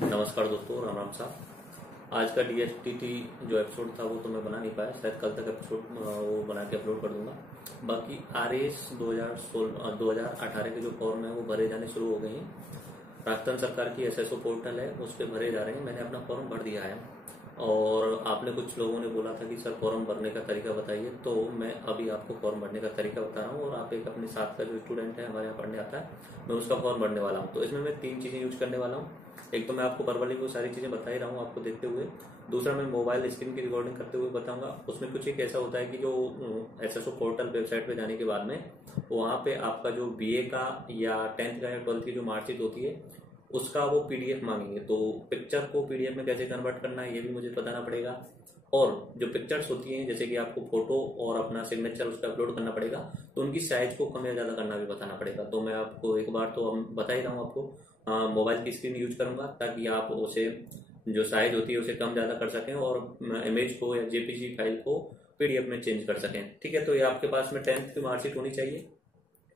नमस्कार दोस्तों, राम राम साहब। आज का डीएसटीटी जो एपिसोड था वो तो मैं बना नहीं पाया, शायद कल तक एपिसोड वो बना के अपलोड कर दूंगा। बाकी आरएस 2018 के जो फॉर्म है वो भरे जाने शुरू हो गए हैं। राजस्थान सरकार की एसएसओ पोर्टल है, उस पर भरे जा रहे हैं। मैंने अपना फॉर्म भर दिया है और आपने कुछ लोगों ने बोला था कि सर फॉर्म भरने का तरीका बताइए, तो मैं अभी आपको फॉर्म भरने का तरीका बता रहा हूँ। और आप एक अपने साथ का जो स्टूडेंट है हमारे यहाँ पढ़ने आता है, मैं उसका फॉर्म भरने वाला हूँ। तो इसमें मैं 3 चीजें यूज करने वाला हूँ। एक तो मैं आपको वर्बली को सारी चीजें बता ही रहा हूँ आपको देखते हुए। दूसरा मैं मोबाइल स्क्रीन की रिकॉर्डिंग करते हुए बताऊंगा। उसमें कुछ एक ऐसा होता है कि जो एसएसओ पोर्टल वेबसाइट पे जाने के बाद में वहाँ पे आपका जो बीए का या 10th का या 12th की जो मार्कशीट होती है उसका वो पीडीएफ मांगेंगे। तो पिक्चर को पीडीएफ में कैसे कन्वर्ट करना है ये भी मुझे बताना पड़ेगा। और जो पिक्चर्स होती हैं, जैसे कि आपको फोटो और अपना सिग्नेचर उस पर अपलोड करना पड़ेगा, तो उनकी साइज को कम या ज्यादा करना भी बताना पड़ेगा। तो मैं आपको एक बार तो हम बता ही रहा हूँ आपको। मोबाइल की स्क्रीन यूज करूंगा ताकि आप उसे जो साइज होती है उसे कम ज्यादा कर सकें और इमेज को या जेपीजी फाइल को पीडीएफ में चेंज कर सकें। ठीक है, तो ये आपके पास में 10th की मार्कशीट होनी चाहिए।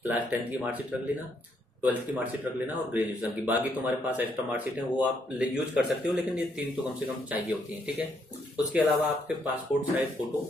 क्लास 10th की मार्कशीट रख लेना, 12th की मार्कशीट रख लेना और ग्रेजुएशन की। बाकी तुम्हारे पास एक्स्ट्रा मार्कशीट है वो आप यूज कर सकते हो, लेकिन ये 3 तो कम से कम चाहिए होती है। ठीक है, उसके अलावा आपके पासपोर्ट साइज फोटो,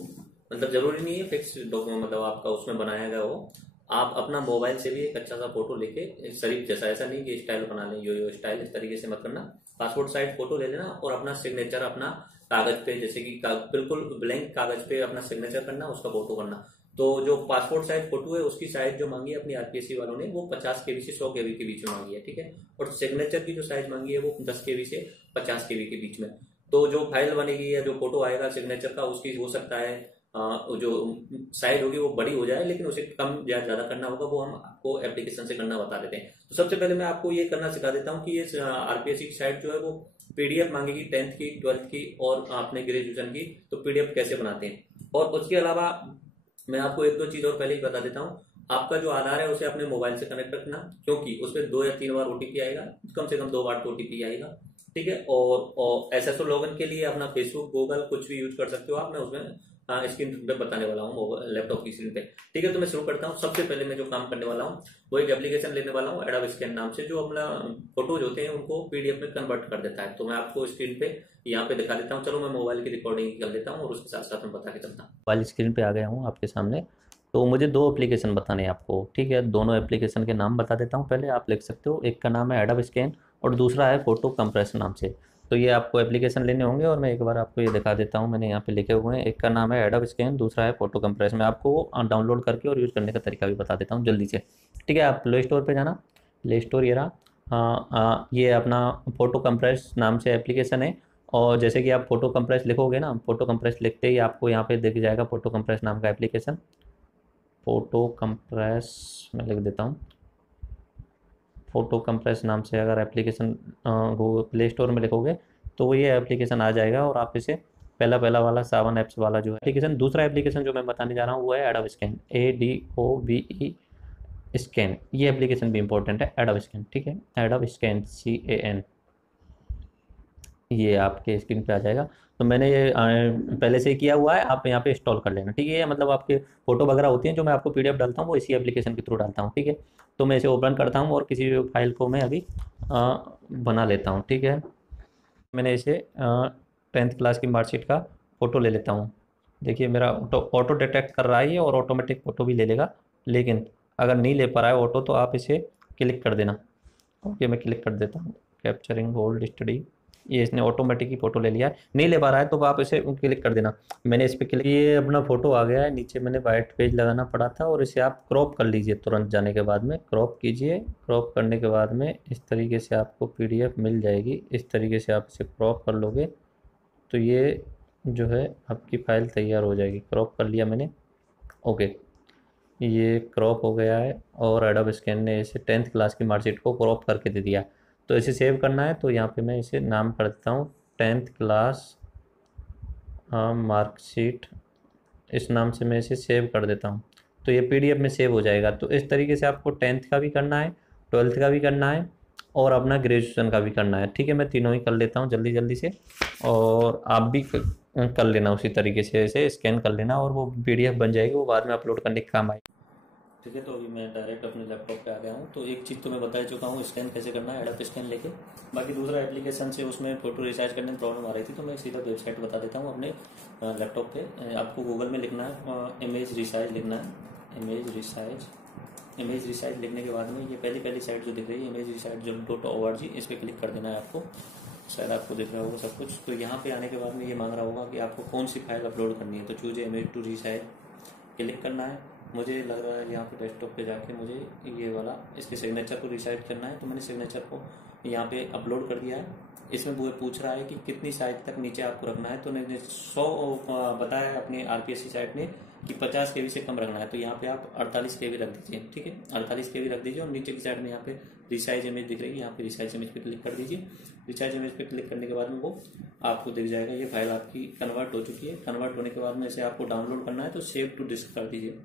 मतलब जरूरी नहीं है फिक्स डॉक्यूमेंट मतलब आपका उसमें बनाया गया हो। आप अपना मोबाइल से भी एक अच्छा सा फोटो लेके शरीफ जैसा, ऐसा नहीं कि स्टाइल बना लें यो स्टाइल, इस तरीके से मत करना। पासपोर्ट साइज फोटो ले लेना और अपना सिग्नेचर अपना कागज पे, जैसे कि बिल्कुल ब्लैंक कागज पे अपना सिग्नेचर करना, उसका फोटो करना। तो जो पासपोर्ट साइज फोटो है उसकी साइज जो मांगी है अपनी आरपीएससी वालों ने वो 50 केबी से 100 केबी के बीच में मांगी है। ठीक है, और सिग्नेचर की जो साइज मांगी है वो 10 केबी से 50 केबी के बीच में। तो जो फाइल बनेगी या जो फोटो आएगा सिग्नेचर का, उसकी हो सकता है जो साइज होगी वो बड़ी हो जाए, लेकिन उसे कम या ज्यादा करना होगा वो हम आपको एप्लीकेशन से करना बता देते हैं। तो सबसे पहले मैं आपको ये करना सिखा देता हूँ कि ये आरपीएससी की साइट जो है वो पीडीएफ मांगेगी 10th की, 12th की और आपने ग्रेजुएशन की, तो पीडीएफ कैसे बनाते हैं। और उसके अलावा मैं आपको 1-2 चीज और पहले ही बता देता हूँ। आपका जो आधार है उसे अपने मोबाइल से कनेक्ट रखना, क्योंकि उसमें 2 या 3 बार ओटीपी आएगा, कम से कम 2 बार तो ओटीपी आएगा। ठीक है, और एसएसओ लॉगिन के लिए अपना फेसबुक, गूगल कुछ भी यूज कर सकते हो आप। मैं उसमें स्क्रीन पे बताने वाला हूँ, लैपटॉप की स्क्रीन पे। ठीक है, तो मैं शुरू करता हूँ। सबसे पहले मैं जो काम करने वाला हूँ वो एक एप्लीकेशन लेने वाला हूँ एडोब स्कैन नाम से, जो अपना फोटोज होते हैं उनको पीडीएफ में कन्वर्ट कर देता है। तो मैं आपको स्क्रीन पे यहाँ पे दिखा देता हूँ। चलो मैं मोबाइल की रिकॉर्डिंग कर लेता हूँ और उसके साथ साथ मैं बता के चलता हूँ। मोबाइल स्क्रीन पे आ गया हूँ आपके सामने। तो मुझे 2 एप्लीकेशन बताने हैं आपको। ठीक है, दोनों एप्लीकेशन के नाम बता देता हूँ, पहले आप लिख सकते हो। एक का नाम है एडोब स्कैन और दूसरा है फोटो कंप्रेस नाम से। तो ये आपको एप्लीकेशन लेने होंगे और मैं एक बार आपको ये दिखा देता हूँ। मैंने यहाँ पे लिखे हुए हैं, एक का नाम है एडोब स्कैन, दूसरा है फोटो कंप्रेस। मैं आपको डाउनलोड करके और यूज़ करने का तरीका भी बता देता हूँ जल्दी से। ठीक है, आप प्ले स्टोर पर जाना। प्ले स्टोर ये रहा। ये अपना फोटो कंप्रेस नाम से एप्लीकेशन है। और जैसे कि आप फोटो कंप्रेस लिखोगे ना, फोटो कंप्रेस लिखते ही आपको यहाँ पे दिख जाएगा फोटो कंप्रेस नाम का एप्लीकेशन। फोटो कंप्रेस मैं लिख देता हूँ। फोटो कंप्रेस नाम से अगर एप्लीकेशन गूगल प्ले स्टोर में लिखोगे तो ये एप्लीकेशन आ जाएगा और आप इसे पहला पहला वाला 7 ऐप्स वाला जो है एप्लीकेशन। दूसरा एप्लीकेशन जो मैं बताने जा रहा हूँ वो है एडोब स्कैन, ADOBE स्कैन। ये एप्लीकेशन भी इंपॉर्टेंट है, एडोब स्कैन। ठीक है, एडोब स्कैन CAN, ये आपके स्क्रीन पे आ जाएगा। तो मैंने ये पहले से ही किया हुआ है, आप यहाँ पे इंस्टॉल कर लेना। ठीक है, ये मतलब आपके फोटो वगैरह होती हैं जो मैं आपको पीडीएफ डालता हूँ वो इसी एप्लीकेशन के थ्रू डालता हूँ। ठीक है, तो मैं इसे ओपन करता हूँ और किसी भी फाइल को मैं अभी बना लेता हूँ। ठीक है, मैंने इसे 10th क्लास की मार्कशीट का फ़ोटो ले लेता हूँ। देखिए मेरा ऑटो डिटेक्ट कर रहा है ये, और ऑटोमेटिक फ़ोटो भी ले लेगा। लेकिन अगर नहीं ले पा रहा है ऑटो तो आप इसे क्लिक कर देना। ओके, मैं क्लिक कर देता हूँ। कैप्चरिंग होल्ड स्टडी, ये इसने ऑटोमेटिक ही फ़ोटो ले लिया है। नहीं ले पा रहा है तो आप इसे क्लिक कर देना। मैंने इस पर क्लिक, ये अपना फ़ोटो आ गया है। नीचे मैंने वाइट पेज लगाना पड़ा था, और इसे आप क्रॉप कर लीजिए। तुरंत जाने के बाद में क्रॉप कीजिए। क्रॉप करने के बाद में इस तरीके से आपको पीडीएफ मिल जाएगी। इस तरीके से आप इसे क्रॉप कर लोगे तो ये जो है आपकी फ़ाइल तैयार हो जाएगी। क्रॉप कर लिया मैंने। ओके, ये क्रॉप हो गया है और एडोब स्कैन ने इसे 10th क्लास की मार्कशीट को क्रॉप करके दे दिया। तो इसे सेव करना है तो यहाँ पे मैं इसे नाम कर देता हूँ 10th क्लास मार्कशीट। इस नाम से मैं इसे सेव कर देता हूँ, तो ये पीडीएफ में सेव हो जाएगा। तो इस तरीके से आपको 10th का भी करना है, 12th का भी करना है और अपना ग्रेजुएशन का भी करना है। ठीक है, मैं तीनों ही कर लेता हूँ जल्दी जल्दी से, और आप भी कर लेना उसी तरीके से। इसे स्कैन कर लेना और वो पीडीएफ बन जाएगी, वो बाद में अपलोड करने के काम आएगी। ठीक है, तो अभी मैं डायरेक्ट अपने लैपटॉप पे आ गया हूँ। तो एक चीज़ तो मैं बता ही चुका हूँ, स्कैन कैसे करना है एडोब स्कैन लेके। बाकी दूसरा एप्लीकेशन से उसमें फोटो रिसाइज करने में प्रॉब्लम आ रही थी, तो मैं सीधा वेबसाइट बता देता हूँ अपने लैपटॉप पे। आपको गूगल में लिखना है इमेज रिसाइज लिखना है, इमेज रिसाइज लिखने के बाद में ये पहली साइट जो दिख रही है इमेज रिसाइज .org, इस पर क्लिक कर देना है आपको। शायद आपको दिख रहा होगा सब कुछ। तो यहाँ पे आने के बाद में ये मांग रहा होगा कि आपको कौन सी फाइल अपलोड करनी है, तो choose image to resize click करना है। मुझे लग रहा है यहाँ पे डेस्कटॉप पे जाके मुझे ये वाला इसके सिग्नेचर को रिसाइड करना है, तो मैंने सिग्नेचर को यहाँ पे अपलोड कर दिया है। इसमें वो पूछ रहा है कि कितनी साइज तक नीचे आपको रखना है, तो मैंने 100 बताया है अपनी आरपीएससी साइट में कि 50 केबी से कम रखना है, तो यहाँ पे आप 48 केबी रख दीजिए। ठीक है, 48 केबी रख दीजिए और नीचे की साइड में यहाँ पे रिसाइज इमेज दिख रही है, यहाँ पे रिसाइज इमेज पे क्लिक कर दीजिए। रिसाइज इमेज पे क्लिक करने के बाद में वो आपको दिख जाएगा, ये फाइल आपकी कन्वर्ट हो चुकी है। कन्वर्ट होने के बाद में इसे आपको डाउनलोड करना है, तो सेव टू डिस्क कर दीजिए।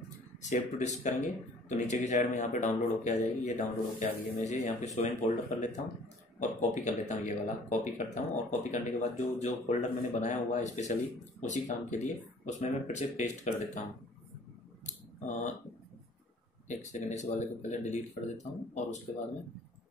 सेव टू डिस्क करेंगे तो नीचे की साइड में यहाँ पे डाउनलोड होके आ जाएगी। ये डाउनलोड होके आ गई है। मैं इसे यहाँ पे शो इन फोल्डर कर लेता हूँ और कॉपी कर लेता हूँ, ये वाला कॉपी करता हूँ। और कॉपी करने के बाद जो फोल्डर मैंने बनाया हुआ है स्पेशली उसी काम के लिए, उसमें मैं फिर से पेस्ट कर देता हूँ। एक सेकेंड, इस वाले को पहले डिलीट कर देता हूँ और उसके बाद में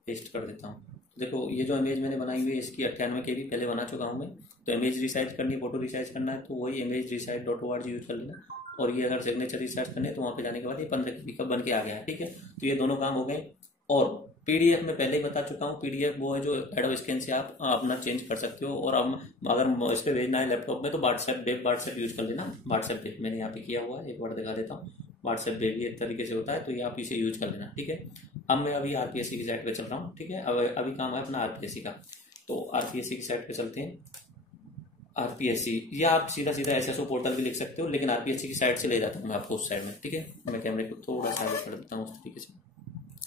पेस्ट कर देता हूँ। देखो ये जो इमेज मैंने बनाई हुई है इसकी 98 केबी पहले बना चुका हूँ मैं। तो इमेज रिसाइज करनी है, फोटो रिसाइज करना है, तो वही इमेज रिसाइज .org यूज कर लेना। और ये अगर सिग्नेचर रिसाइज करने तो वहाँ पे जाने के बाद ये 15 केबी का बन के आ गया है। ठीक है, तो ये दोनों काम हो गए। और पीडीएफ में पहले ही बता चुका हूँ, पीडीएफ वो है जो एडोब स्कैन से आप अपना चेंज कर सकते हो। और अब अगर इस पर भेजना है लैपटॉप में तो व्हाट्सएप यूज कर लेना। व्हाट्सएप वेब मैंने यहाँ पे किया हुआ है, एक बार दिखा देता हूँ। व्हाट्सएप वेब भी एक तरीके से होता है, तो ये आप इसे यूज कर लेना। ठीक है, अब मैं अभी आरपीएससी की साइट पे चल रहा हूँ। ठीक है, अब अभी काम है अपना आरपीएससी का, तो आरपीएससी की साइट पे चलते हैं। आरपीएससी या आप सीधा एसएसओ पोर्टल भी लिख सकते हो, लेकिन आरपीएससी की साइट से ले जाता हूँ मैं आपको उस साइड में। ठीक है, मैं कैमरे को थोड़ा सा आगे कर देता हूँ उस तरीके से,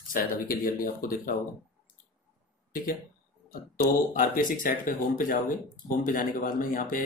शायद अभी क्लियरली आपको दिख रहा होगा। ठीक है, तो आरपीएससी की साइट पे होम पे जाओगे। होम पे जाने के बाद में यहाँ पे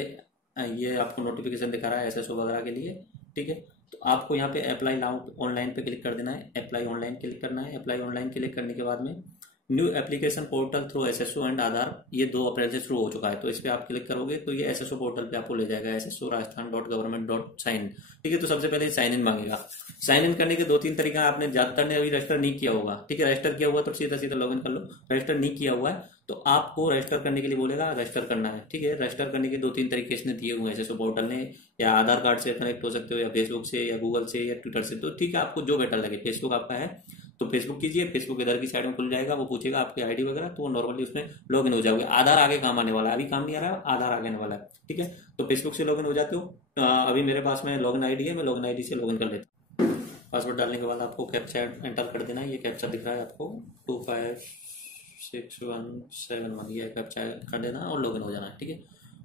ये आपको नोटिफिकेशन दिखा रहा है एसएसओ वगैरह के लिए। ठीक है, तो आपको यहाँ पे अप्लाई नाउ ऑनलाइन पे क्लिक कर देना है। अप्लाई ऑनलाइन क्लिक करना है। अप्लाई ऑनलाइन क्लिक करने के बाद में new application portal through SSO and Aadhaar, ये 2 अप्रैल से शुरू हो चुका है। तो इस पे आप क्लिक करोगे तो ये एसएसओ पोर्टल पे आपको ले जाएगा, SSO-Rajasthan.government.sign। ठीक है, तो सबसे पहले साइन इन मांगेगा। साइन इन करने के 2-3 तरीका, आपने ज्यादातर ने अभी रजिस्टर नहीं किया होगा। ठीक है, रजिस्टर किया हुआ तो सीधा लॉग इन कर लो। रजिस्टर नहीं किया हुआ है तो आपको रजिस्टर करने के लिए बोलेगा, रजिस्टर करना है। ठीक है, रजिस्टर करने के 2-3 तरीके इसने दिए हुए हैं एसएसओ पोर्टल ने, या आधार कार्ड से कनेक्ट हो सकते हो, या फेसबुक से, या गूगल से, या ट्विटर से। तो ठीक है, आपको जो बेटर लगे। फेसबुक आपका है तो फेसबुक कीजिए। फेसबुक इधर की साइड में खुल जाएगा, वो पूछेगा आपकी आईडी वगैरह, तो नॉर्मली उसमें लॉग इन हो जाओगे। आधार आगे काम आने वाला है, अभी काम नहीं आ रहा है, आधार आगे आने वाला है। ठीक है, तो फेसबुक से लॉग इन हो जाते हो। अभी मेरे पास में लॉग इन आईडी है, मैं लॉग इन आईडी से लॉग इन कर लेता हूँ। पासवर्ड डालने के बाद आपको कैप्चा एंटर कर देना है। ये कैप्चा दिख रहा है आपको 256171, ये कैप्चा कर देना और लॉग इन हो जाना है। ठीक है,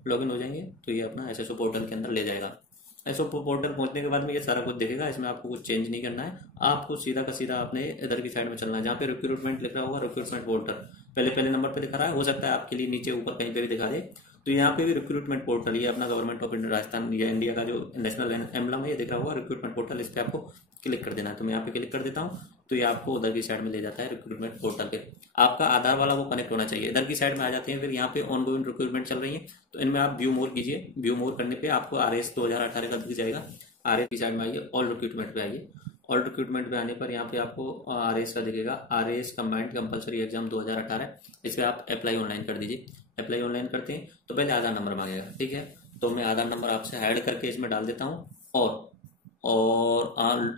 लॉग इन हो जाएंगे तो ये अपना एसएसओ पोर्टल के अंदर ले जाएगा। एसएसओ पोर्टल पहुंचने के बाद में ये सारा कुछ दिखेगा। इसमें आपको कुछ चेंज नहीं करना है, आपको सीधा का सीधा अपने इधर की साइड में चलना है, जहाँ पे रिक्रूटमेंट लिख रहा होगा, रिक्रूटमेंट पोर्टल पहले नंबर पे दिखा रहा है। हो सकता है आपके लिए नीचे ऊपर कहीं पे भी दिखा दे, तो यहाँ पे भी रिक्रूटमेंट पोर्टल, ये अपना गवर्नमेंट ऑफ इंडिया राजस्थान या इंडिया का जो नेशनल एम्बलम है ये दिख रहा होगा रिक्रूटमेंट पोर्टल, इस पर आपको क्लिक कर देना है। तो मैं यहाँ पे क्लिक कर देता हूँ, तो ये आपको उधर की साइड में ले जाता है रिक्रूटमेंट पोर्टल के। आपका आधार वाला वो कनेक्ट होना चाहिए। इधर की साइड में आ जाते हैं, फिर यहाँ पे ऑन गोइंग रिक्रूटमेंट चल रही है, तो इनमें आप व्यू मोर कीजिए। व्यू मोर करने पे आपको RS 2018 का दिख जाएगा। RS की साइड में आइए, ऑल रिक्रूटमेंट पे आइए। ऑल रिक्रूटमेंट पे आने पर यहाँ पे आपको RS का दिखेगा, RS कंबाइंड कंपलसरी एग्जाम 2018। इस पर आप अप्लाई ऑनलाइन कर दीजिए। अप्लाई ऑनलाइन करते हैं तो पहले आधार नंबर मांगेगा। ठीक है, तो मैं आधार नंबर आपसे ऐड करके इसमें डाल देता हूँ, और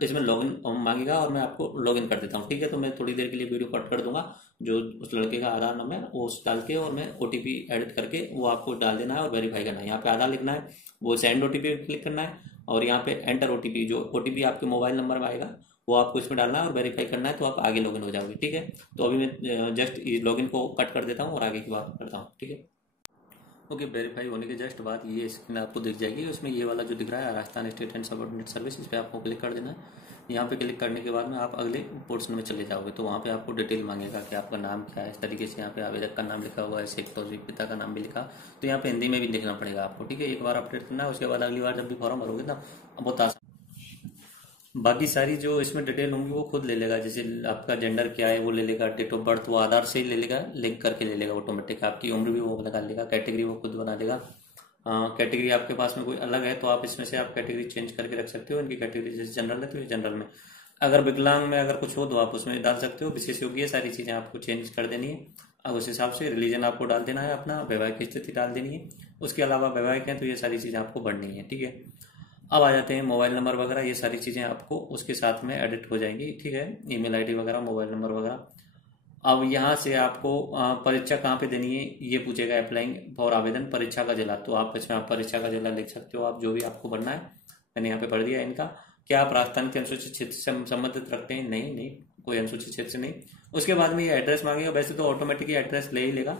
इसमें लॉगिन मांगेगा और मैं आपको लॉगिन कर देता हूँ। ठीक है, तो मैं थोड़ी देर के लिए वीडियो कट कर दूंगा, जो उस लड़के का आधार नंबर वो डाल के, और मैं OTP एडिट करके वो आपको डाल देना है और वेरीफाई करना है। यहाँ पे आधार लिखना है, वो सेंड OTP पे क्लिक करना है, और यहाँ पे एंटर OTP, जो OTP आपके मोबाइल नंबर में आएगा वो आपको इसमें डालना है और वेरीफाई करना है, तो आप आगे लॉगिन हो जाओगे। ठीक है, तो अभी मैं जस्ट लॉगिन को कट कर देता हूँ और आगे की बात करता हूँ। ठीक है, ओके, वेरीफाई होने के जस्ट बाद ये स्क्रीन आपको दिख जाएगी। उसमें ये वाला जो दिख रहा है Rajasthan state and subordinate service, इस पर आपको क्लिक कर देना है। यहाँ पे क्लिक करने के बाद में आप अगले पोर्शन में चले जाओगे, तो वहाँ पे आपको डिटेल मांगेगा कि आपका नाम क्या है। इस तरीके से यहाँ पे आवेदक का नाम लिखा हुआ है, शेख तौसीफ, पिता का नाम भी लिखा, तो यहाँ पे हिंदी में भी लिखना पड़ेगा आपको। ठीक है, एक बार अपडेट करना है, उसके बाद अगली बार जब भी फॉर्म भरोगे ना बहुत आसान। बाकी सारी जो इसमें डिटेल होंगी वो खुद ले लेगा, जैसे आपका जेंडर क्या है वो ले लेगा, डेट ऑफ बर्थ वो आधार से ही ले लेगा, लिंक करके ले लेगा ऑटोमेटिक। आपकी उम्र भी वो निकाल लेगा, कैटेगरी वो खुद बना देगा। कैटेगरी आपके पास में कोई अलग है तो आप इसमें से आप कैटेगरी चेंज करके रख सकते हो। इनकी कैटेगरी जैसे जनरल है तो ये जनरल में, अगर विकलांग में अगर कुछ हो तो आप उसमें डाल सकते हो। विशेष योग्य, ये सारी चीजें आपको चेंज कर देनी है। अब उस हिसाब से रिलीजन आपको डाल देना है, अपना वैवाहिक स्थिति डाल देनी है। उसके अलावा वैवाहिक है तो ये सारी चीजें आपको भरनी है, ठीक है। अब आ जाते हैं मोबाइल नंबर वगैरह, ये सारी चीजें आपको उसके साथ में एडिट हो जाएंगी, ठीक है। ईमेल आईडी वगैरह, मोबाइल नंबर वगैरह। अब यहाँ से आपको परीक्षा कहाँ पे देनी है ये पूछेगा, अप्लाइंग फॉर आवेदन परीक्षा का जिला, तो आप इसमें आप परीक्षा का जिला लिख सकते हो, आप जो भी आपको भरना है। मैंने यहाँ पे भर दिया इनका। क्या आप राजस्थान के अनुसूचित क्षेत्र से संबंधित रखते हैं? नहीं, नहीं, कोई अनुसूचित क्षेत्र से नहीं। उसके बाद में ये एड्रेस मांगेगा, वैसे तो ऑटोमेटिक एड्रेस ले ही लेगा,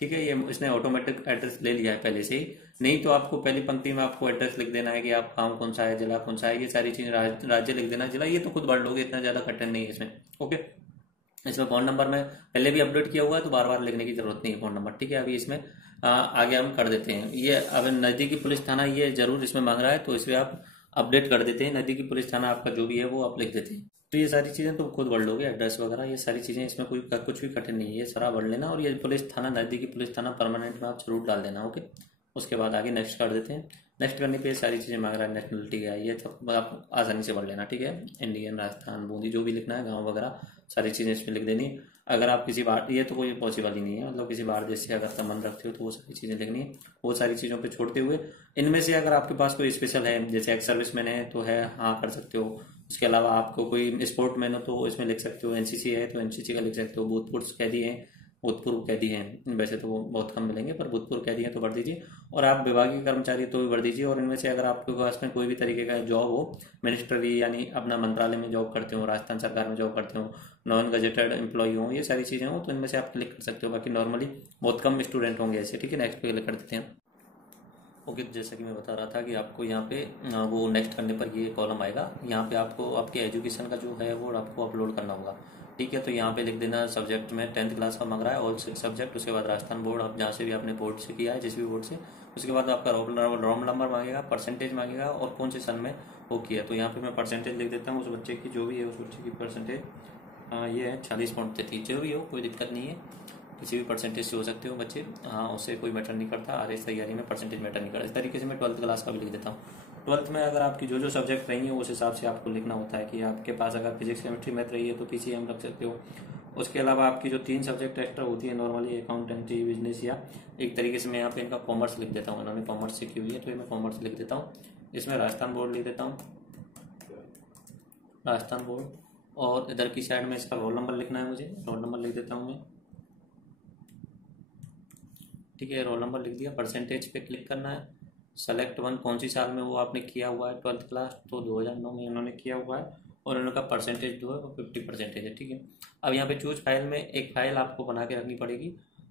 ठीक है। ये इसने ऑटोमेटिक एड्रेस ले लिया है पहले से ही। नहीं तो आपको पहली पंक्ति में आपको एड्रेस लिख देना है कि आप गाँव कौन सा है, जिला कौन सा है, ये सारी चीज, राज्य लिख देना, जिला ये तो खुद भर लोगे, इतना ज्यादा कठिन नहीं है इसमें, ओके। इसमें फोन नंबर में पहले भी अपडेट किया हुआ है तो बार बार लिखने की जरूरत नहीं है फोन नंबर, ठीक है। अभी इसमें आगे हम कर देते हैं। ये अब नजदीकी पुलिस थाना ये जरूर इसमें मांग रहा है, तो इसमें आप अपडेट कर देते हैं, नजदीकी पुलिस थाना आपका जो भी है वो आप लिख देते हैं। तो ये सारी चीजें तो खुद भर लोगे, एड्रेस वगैरह ये सारी चीजें, इसमें कोई कुछ भी कठिन नहीं है, ये सारा भर लेना। और ये पुलिस थाना, नजदीकी पुलिस थाना परमानेंट में आप जरूर डाल देना, ओके। उसके बाद आगे नेक्स्ट कर देते हैं। नेक्स्ट करने पे सारी चीजें मांग रहा है, नेशनलिटी है ये सब आप आसानी से भर लेना, ठीक है। इंडियन, राजस्थान, बूंदी, जो भी लिखना है, गाँव वगैरह सारी चीजें इसमें लिख देनी। अगर आप किसी बार, ये तो कोई पॉसिबल ही नहीं है, मतलब किसी बार देश से अगर संबंध रखते हो तो वो सारी चीजें लिखनी है। वो सारी चीजों पे छोड़ते हुए इनमें से अगर आपके पास कोई स्पेशल है, जैसे एक्स सर्विस मैन है तो है, हाँ कर सकते हो। उसके अलावा आपको कोई स्पोर्ट मैन हो तो इसमें लिख सकते हो, एनसीसी है तो एनसीसी का लिख सकते हो, भूतपूर्व कैदी है, भूतपूर्व कैदी हैं, वैसे तो वो बहुत कम मिलेंगे, पर भूतपूर्व कैदी हैं तो भर दीजिए। और आप विभागीय कर्मचारी तो भी भर दीजिए। और इनमें से अगर आपके पास में कोई भी तरीके का जॉब हो, मिनिस्ट्री यानी अपना मंत्रालय में जॉब करते हो, राजस्थान सरकार में जॉब करते हो, नॉन गजेटेड एम्प्लॉय हो, ये सारी चीजें हो तो इनमें से आप क्लिक कर सकते हो। बाकी नॉर्मली बहुत कम स्टूडेंट होंगे ऐसे, ठीक है। नेक्स्ट पे क्लिक कर देते हैं, ओके। जैसा कि मैं बता रहा था कि आपको यहाँ पे वो नेक्स्ट करने पर ये कॉलम आएगा, यहाँ पे आपको आपके एजुकेशन का जो है वो आपको अपलोड करना होगा, ठीक है। तो यहाँ पे लिख देना सब्जेक्ट में 10th क्लास का मांग रहा है, ऑल सब्जेक्ट। उसके बाद राजस्थान बोर्ड, आप जहाँ से भी आपने बोर्ड से किया है, जिस भी बोर्ड से। उसके बाद आपका रोल नंबर मांगेगा, परसेंटेज मांगेगा और कौन से सन में वो किया। तो यहाँ पे मैं परसेंटेज लिख देता हूँ उस बच्चे की, जो भी है उस बच्चे की परसेंटेज ये है 40.33, जो भी हो कोई दिक्कत नहीं है, किसी भी परसेंटेज से हो सकते हो बच्चे, हाँ उससे कोई मैटर नहीं करता। आरएस तैयारी में परसेंटेज मैटर नहीं करता। इस तरीके से मैं 12th क्लास का भी लिख देता हूँ। 12th में अगर आपकी जो जो सब्जेक्ट रही है उस हिसाब से आपको लिखना होता है कि आपके पास अगर फिजिक्स, केमिस्ट्री, मैथ रही है तो पीसीएम रख सकते हो। उसके अलावा आपकी जो 3 सब्जेक्ट एक्स्ट्रा होती है नॉर्मली, अकाउंटेंसी, बिजनेस, या एक तरीके से मैं यहाँ पे इनका कॉमर्स लिख देता हूँ, इन्होंने कॉमर्स सीखी हुई है तो ये मैं कॉमर्स लिख देता हूँ। इसमें राजस्थान बोर्ड लिख देता हूँ, राजस्थान बोर्ड। और इधर की साइड में इसका रोल नंबर लिखना है मुझे, रोल नंबर लिख देता हूँ मैं, ठीक है। रोल नंबर लिख दिया। परसेंटेज पे क्लिक करना है, सेलेक्ट वन, कौन सी साल में वो आपने किया हुआ है 12th क्लास, तो 2009 में इन्होंने किया हुआ है। और इनका परसेंटेज जो है वो 50% है, ठीक है। अब यहाँ पे चूज फाइल में एक फाइल आपको बना के रखनी पड़ेगी,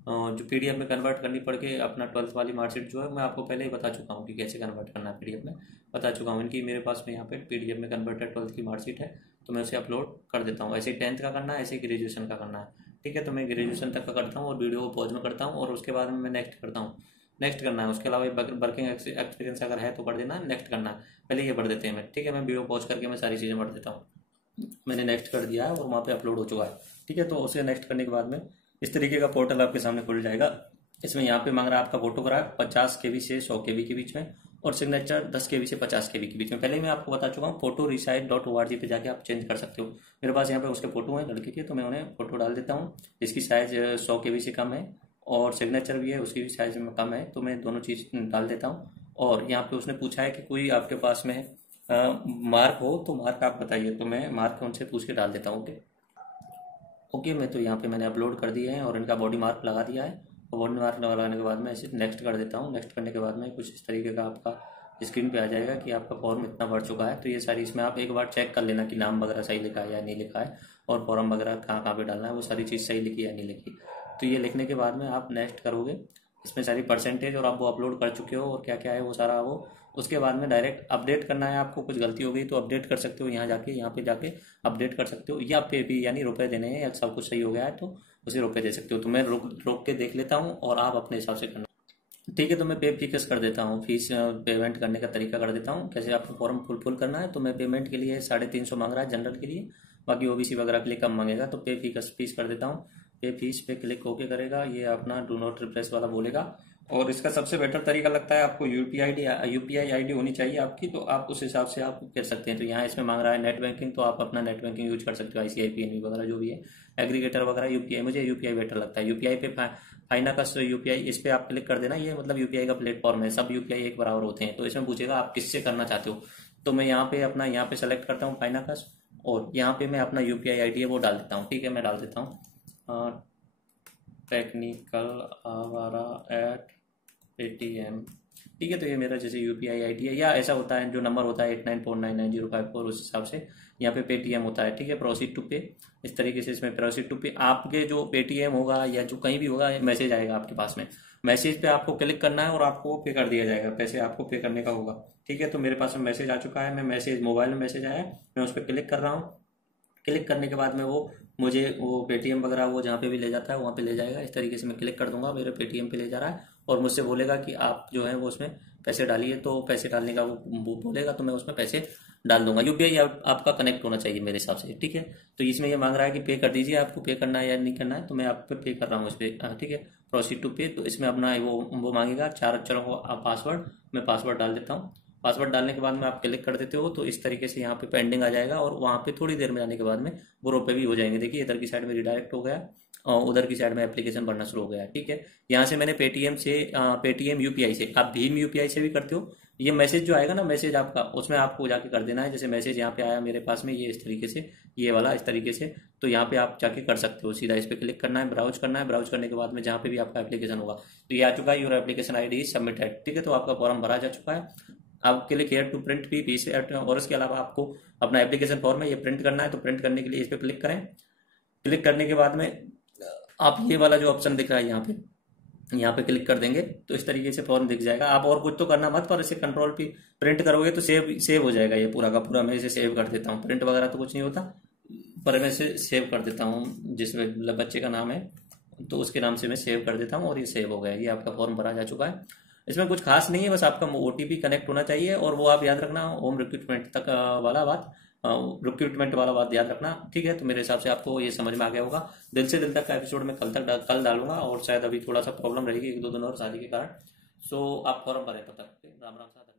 जो पीडीएफ में कन्वर्ट करनी पड़ के अपना 12th वाली मार्कशीट जो है, मैं आपको पहले ही बता चुका हूँ कि कैसे कन्वर्ट करना है, पीडीएफ में बता चुका हूँ। इनकी मेरे पास में यहाँ पे पीडीएफ में कन्वर्टेड 12th की मार्कशीट है, तो मैं उसे अपलोड कर देता हूँ। ऐसे 10th का करना है, ऐसे ग्रेजुएशन का करना है, ठीक है। तो मैं ग्रेजुएशन तक का करता हूँ और वीडियो को पॉज में करता हूँ और उसके बाद में मैं नेक्स्ट करता हूँ, नेक्स्ट करना है। उसके अलावा वर्किंग एक्सपीरियंस अगर है तो कर देना, नेक्स्ट करना है, पहले ये भर देते हैं मैं, ठीक है। मैं वीडियो पॉज करके मैं सारी चीज़ें भर देता हूँ। मैंने नेक्स्ट कर दिया है और वहाँ पे अपलोड हो चुका है, ठीक है। तो उसे नेक्स्ट करने के बाद में इस तरीके का पोर्टल आपके सामने खुल जाएगा। इसमें यहाँ पे मांग रहा है आपका फोटोग्राफ 50 KB से 100 KB के बीच में, और सिग्नेचर 10 KB से 50 KB के बीच में। पहले मैं आपको बता चुका हूँ, photoresize.org पे जाके आप चेंज कर सकते हो। मेरे पास यहाँ पे उसके फोटो हैं लड़के के, तो मैं उन्हें फोटो डाल देता हूँ। इसकी साइज 100 KB से कम है और सिग्नेचर भी है, उसकी भी साइज में कम है, तो मैं दोनों चीज डाल देता हूँ। और यहाँ पे उसने पूछा है कि कोई आपके पास में मार्क हो तो मार्क आप बताइए, तो मैं मार्क उनसे पूछ के डाल देता हूँ, ओके। मैं तो यहाँ पे मैंने अपलोड कर दिए हैं और इनका बॉडी मार्क लगा दिया है। और बॉडी मार्क लगाने के बाद मैं इसे नेक्स्ट कर देता हूँ। नेक्स्ट करने के बाद में कुछ इस तरीके का आपका स्क्रीन पे आ जाएगा कि आपका फॉर्म इतना बढ़ चुका है। तो ये सारी इसमें आप एक बार चेक कर लेना कि नाम वगैरह सही लिखा है या नहीं लिखा है, और फॉर्म वगैरह कहाँ कहाँ पे डालना है, वो सारी चीज़ सही लिखी है या नहीं लिखी। तो ये लिखने के बाद में आप नेक्स्ट करोगे, इसमें सारी परसेंटेज और आप वो अपलोड कर चुके हो और क्या क्या है वो सारा वो। उसके बाद में डायरेक्ट अपडेट करना है आपको। कुछ गलती हो गई तो अपडेट कर सकते हो, यहाँ पे जाके अपडेट कर सकते हो, या पे भी यानी रुपए देने हैं, या सब कुछ सही हो गया है तो उसे रुपए दे सकते हो। तो मैं रोक के देख लेता हूँ और आप अपने हिसाब से करना, ठीक है। तो मैं पे फिक्स कर देता हूँ, फीस पेमेंट करने का तरीका कर देता हूँ, कैसे आपको फॉर्म फुल करना है। तो मैं पेमेंट के लिए 350 मांग रहा है जनरल के लिए, बाकी ओबीसी वगैरह के लिए कम मांगेगा, तो पे फीस कर देता हूँ पे फीस पे क्लिक होके करेगा, ये अपना डू नॉट रिफ्रेश वाला बोलेगा। और इसका सबसे बेटर तरीका लगता है आपको यूपीआई आईडी होनी चाहिए आपकी, तो आप उस हिसाब से आप कर सकते हैं। तो यहाँ इसमें मांग रहा है नेट बैंकिंग, तो आप अपना नेट बैंकिंग यूज कर सकते हो, आईसीआई पीएनबी वगैरह जो भी है, एग्रीगेटर वगैरह। यूपीआई, मुझे यूपीआई बेटर लगता है। यूपीआई पे फाइनाकस यूपीआई, इस पे आप क्लिक कर देना। ये मतलब यूपीआई का प्लेटफॉर्म है, सब यूपीआई एक बराबर होते हैं। तो इसमें पूछेगा आप किससे करना चाहते हो, तो मैं यहाँ पे अपना यहाँ पे सेलेक्ट करता हूँ फाइनाकस, और यहाँ पे मैं अपना यूपीआई आईडी है वो डाल देता हूँ। ठीक है, मैं डाल देता हूँ टेक्निकल आवारा @ पेटीएम। ठीक है, तो ये मेरा जैसे यूपीआई आईडी है, या ऐसा होता है जो नंबर होता है 89499054, उस हिसाब से यहाँ पे पेटीएम होता है। ठीक है, प्रोसीड टू पे, इस तरीके से इसमें प्रोसीड टू पे आपके जो पेटीएम होगा या जो कहीं भी होगा मैसेज आएगा आपके पास में, मैसेज पे आपको क्लिक करना है और आपको पे कर दिया जाएगा, पैसे आपको पे करने का होगा। ठीक है, तो मेरे पास में मैसेज आ चुका है, मैं मैसेज मोबाइल में मैसेज आया, मैं उस पर क्लिक कर रहा हूँ। क्लिक करने के बाद में वो मुझे वो पेटीएम वगैरह वो जहाँ पे भी ले जाता है वहाँ पे ले जाएगा। इस तरीके से मैं क्लिक कर दूंगा, मेरे पेटीएम पे ले जा रहा है, और मुझसे बोलेगा कि आप जो है वो उसमें पैसे डालिए। तो पैसे डालने का वो बोलेगा, तो मैं उसमें पैसे डाल दूंगा। यूपीआई आपका कनेक्ट होना चाहिए मेरे हिसाब से। ठीक है, तो इसमें ये मांग रहा है कि पे कर दीजिए, आपको पे करना है या नहीं करना है, तो मैं आप पे कर रहा हूँ इस पर। ठीक है, प्रोसीड टू पे, तो इसमें अपना वो मांगेगा 4 अक्षरों का पासवर्ड, मैं पासवर्ड डाल देता हूँ। पासवर्ड डालने के बाद में आप क्लिक कर देते हो, तो इस तरीके से यहाँ पे पेंडिंग आ जाएगा, और वहाँ पे थोड़ी देर में जाने के बाद में वो रुपए भी हो जाएंगे। देखिए इधर की साइड में रिडायरेक्ट हो गया और उधर की साइड में एप्लीकेशन बनना शुरू हो गया। ठीक है, यहाँ से मैंने पेटीएम से पेटीएम यूपीआई से, आप भीम यूपीआई से भी करते हो। ये मैसेज जो आएगा ना, मैसेज आपका, उसमें आपको जाके कर देना है। जैसे मैसेज यहाँ पे आया मेरे पास में, ये इस तरीके से, ये वाला इस तरीके से, तो यहाँ पे आप जाके कर सकते हो। सीधा इस पे क्लिक करना है, ब्राउज करना है, ब्राउज करने के बाद में जहाँ पे भी आपका एप्लीकेशन होगा, तो ये आ चुका है, your application ID is submitted. ठीक है, तो आपका फॉर्म भरा जा चुका है। आप क्लिक हियर टू प्रिंट भी फीस, और इसके अलावा आपको अपना एप्लीकेशन फॉर्म है ये प्रिंट करना है। तो प्रिंट करने के लिए इस पर क्लिक करें। क्लिक करने के बाद में आप ये वाला जो ऑप्शन दिख रहा है यहाँ पे क्लिक कर देंगे, तो इस तरीके से फॉर्म दिख जाएगा। आप और कुछ तो करना मत, पर इसे कंट्रोल पे प्रिंट करोगे तो सेव हो जाएगा ये पूरा का पूरा। मैं इसे सेव कर देता हूँ, प्रिंट वगैरह तो कुछ नहीं होता, पर मैं इसे सेव कर देता हूँ। जिसमें मतलब बच्चे का नाम है तो उसके नाम से मैं सेव कर देता हूँ, और ये सेव हो गया। ये आपका फॉर्म भरा जा चुका है। इसमें कुछ खास नहीं है, बस आपका ओटीपी कनेक्ट होना चाहिए, और वो आप याद रखना होम रिक्रूटमेंट तक वाला बात, रिक्रूटमेंट वाला बात याद रखना। ठीक है, तो मेरे हिसाब से आपको ये समझ में आ गया होगा। दिल से दिल तक का एपिसोड में कल डालूंगा, और शायद अभी थोड़ा सा प्रॉब्लम रहेगी 1-2 दिन और शादी के कारण। सो आप फॉर्म भरें, तब तक राम राम।